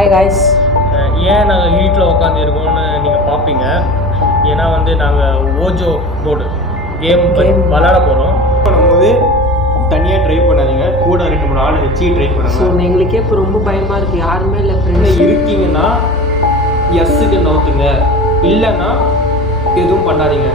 Hi guys. ஏன் நாங்கள் வீட்டில் உட்காந்துருக்கோம்னு நீங்கள் பார்ப்பீங்க. ஏன்னா வந்து நாங்கள் ஓஜோ போர்டு கேம் விளாட போகிறோம். பண்ணும்போது தனியாக ட்ரை பண்ணாதீங்க, கூட 2-3 ஆள் வச்சு ட்ரை பண்ணுங்க. ஸோ எங்களுக்கே இப்போ ரொம்ப பயமாக இருக்குது, யாருமே இல்லை. ஃப்ரெண்ட்ஸ் இருக்கீங்கன்னா எஸ்ஸுக்கு நோத்துங்க, இல்லைன்னா எதுவும் பண்ணாதீங்க.